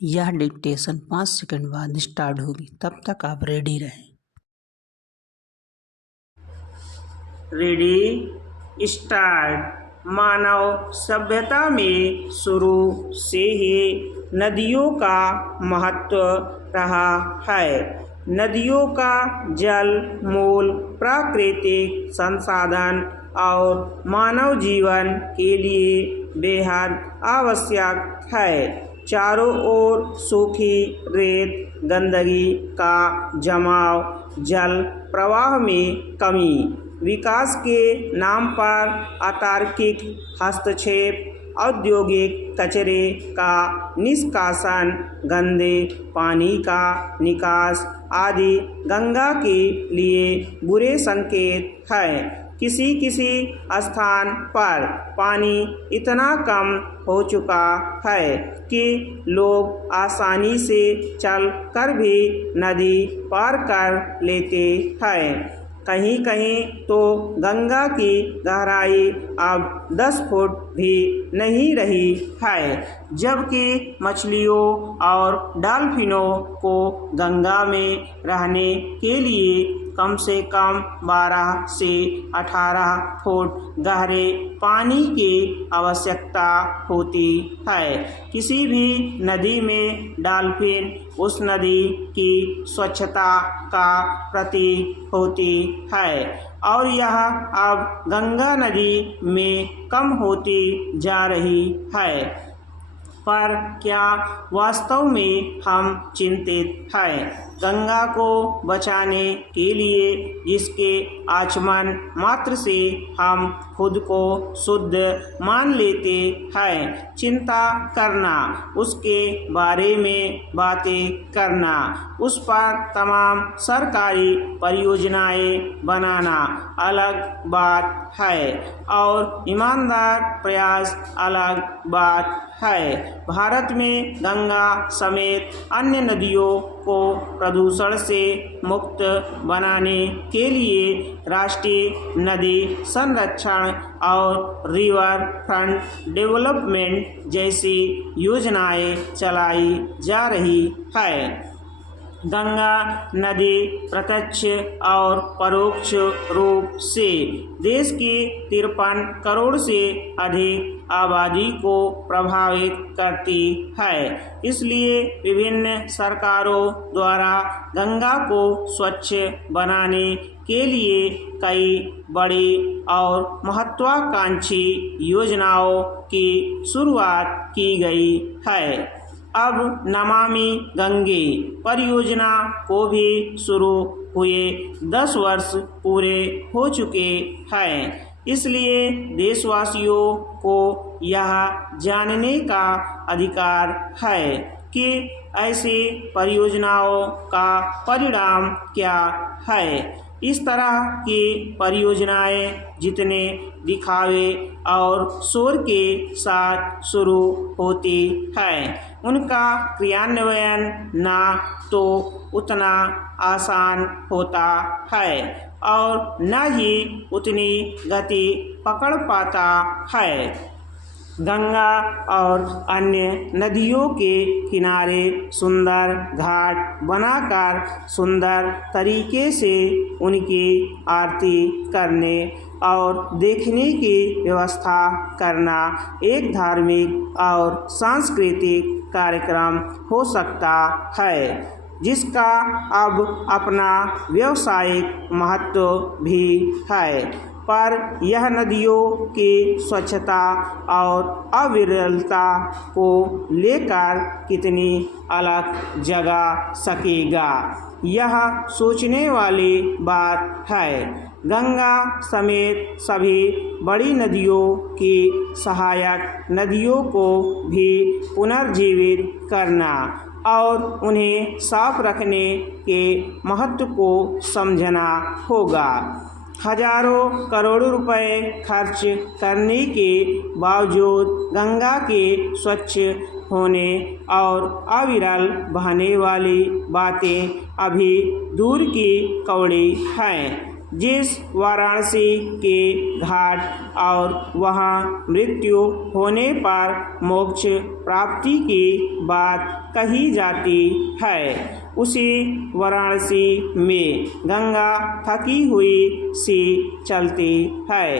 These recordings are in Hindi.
यह डिक्टेशन 5 सेकंड बाद स्टार्ट होगी, तब तक आप रेडी रहें। Ready start. मानव सभ्यता में शुरू से ही नदियों का महत्व रहा है। नदियों का जल मूल प्राकृतिक संसाधन और मानव जीवन के लिए बेहद आवश्यक है। चारों ओर सूखी रेत, गंदगी का जमाव, जल प्रवाह में कमी, विकास के नाम पर अतार्किक हस्तक्षेप, औद्योगिक कचरे का निष्कासन, गंदे पानी का निकास आदि गंगा के लिए बुरे संकेत हैं। किसी किसी स्थान पर पानी इतना कम हो चुका है कि लोग आसानी से चल कर भी नदी पार कर लेते हैं। कहीं कहीं तो गंगा की गहराई अब 10 फुट भी नहीं रही है, जबकि मछलियों और डॉल्फिनों को गंगा में रहने के लिए कम से कम 12 से 18 फुट गहरे पानी की आवश्यकता होती है। किसी भी नदी में डॉल्फिन उस नदी की स्वच्छता का प्रतीक होती है और यह अब गंगा नदी में कम होती जा रही है। पर क्या वास्तव में हम चिंतित हैं? गंगा को बचाने के लिए जिसके आचमन मात्र से हम खुद को शुद्ध मान लेते हैं, चिंता करना, उसके बारे में बातें करना, उस पर तमाम सरकारी परियोजनाएं बनाना अलग बात है और ईमानदार प्रयास अलग बात है। भारत में गंगा समेत अन्य नदियों को प्रदूषण से मुक्त बनाने के लिए राष्ट्रीय नदी संरक्षण और रिवर फ्रंट डेवलपमेंट जैसी योजनाएं चलाई जा रही है। गंगा नदी प्रत्यक्ष और परोक्ष रूप से देश की 53 करोड़ से अधिक आबादी को प्रभावित करती है। इसलिए विभिन्न सरकारों द्वारा गंगा को स्वच्छ बनाने के लिए कई बड़ी और महत्वाकांक्षी योजनाओं की शुरुआत की गई है। अब नमामि गंगे परियोजना को भी शुरू हुए 10 वर्ष पूरे हो चुके हैं। इसलिए देशवासियों को यह जानने का अधिकार है कि ऐसी परियोजनाओं का परिणाम क्या है। इस तरह की परियोजनाएं जितने दिखावे और शोर के साथ शुरू होती हैं, उनका क्रियान्वयन ना तो उतना आसान होता है और न ही उतनी गति पकड़ पाता है। गंगा और अन्य नदियों के किनारे सुंदर घाट बनाकर सुंदर तरीके से उनकी आरती करने और देखने की व्यवस्था करना एक धार्मिक और सांस्कृतिक कार्यक्रम हो सकता है, जिसका अब अपना व्यावसायिक महत्व भी है। पर यह नदियों की स्वच्छता और अविरलता को लेकर कितनी अलग जगह सकेगा, यह सोचने वाली बात है। गंगा समेत सभी बड़ी नदियों की सहायक नदियों को भी पुनर्जीवित करना और उन्हें साफ रखने के महत्व को समझना होगा। हजारों करोड़ों रुपए खर्च करने के बावजूद गंगा के स्वच्छ होने और अविरल बहने वाली बातें अभी दूर की कौड़ी हैं। जिस वाराणसी के घाट और वहाँ मृत्यु होने पर मोक्ष प्राप्ति की बात कही जाती है, उसी वाराणसी में गंगा थकी हुई सी चलती है।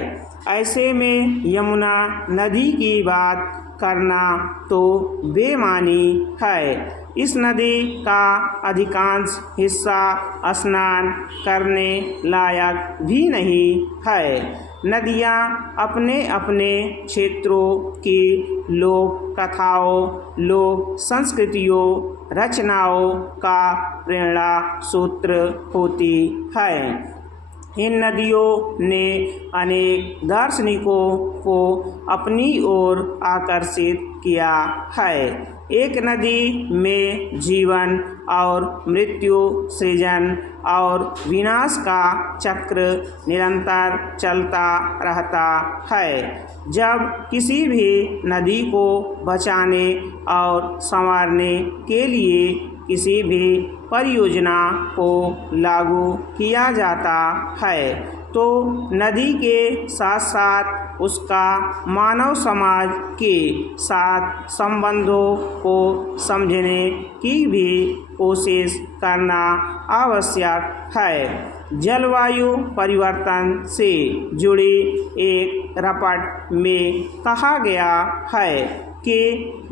ऐसे में यमुना नदी की बात करना तो बेमानी है। इस नदी का अधिकांश हिस्सा स्नान करने लायक भी नहीं है। नदियाँ अपने अपने क्षेत्रों की लोक कथाओं, लोक संस्कृतियों, रचनाओं का प्रेरणा सूत्र होती है। इन नदियों ने अनेक दार्शनिकों को अपनी ओर आकर्षित किया है। एक नदी में जीवन और मृत्यु, सृजन और विनाश का चक्र निरंतर चलता रहता है। जब किसी भी नदी को बचाने और संवारने के लिए किसी भी परियोजना को लागू किया जाता है, तो नदी के साथ साथ उसका मानव समाज के साथ संबंधों को समझने की भी कोशिश करना आवश्यक है। जलवायु परिवर्तन से जुड़ी एक रिपोर्ट में कहा गया है कि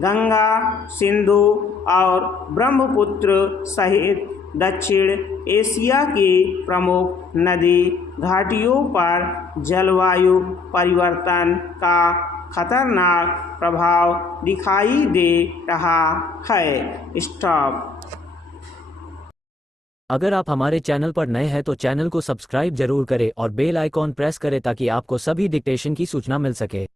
गंगा, सिंधु और ब्रह्मपुत्र सहित दक्षिण एशिया की प्रमुख नदी घाटियों पर जलवायु परिवर्तन का खतरनाक प्रभाव दिखाई दे रहा है। स्टॉप। अगर आप हमारे चैनल पर नए हैं तो चैनल को सब्सक्राइब जरूर करें और बेल आइकॉन प्रेस करें ताकि आपको सभी डिक्टेशन की सूचना मिल सके।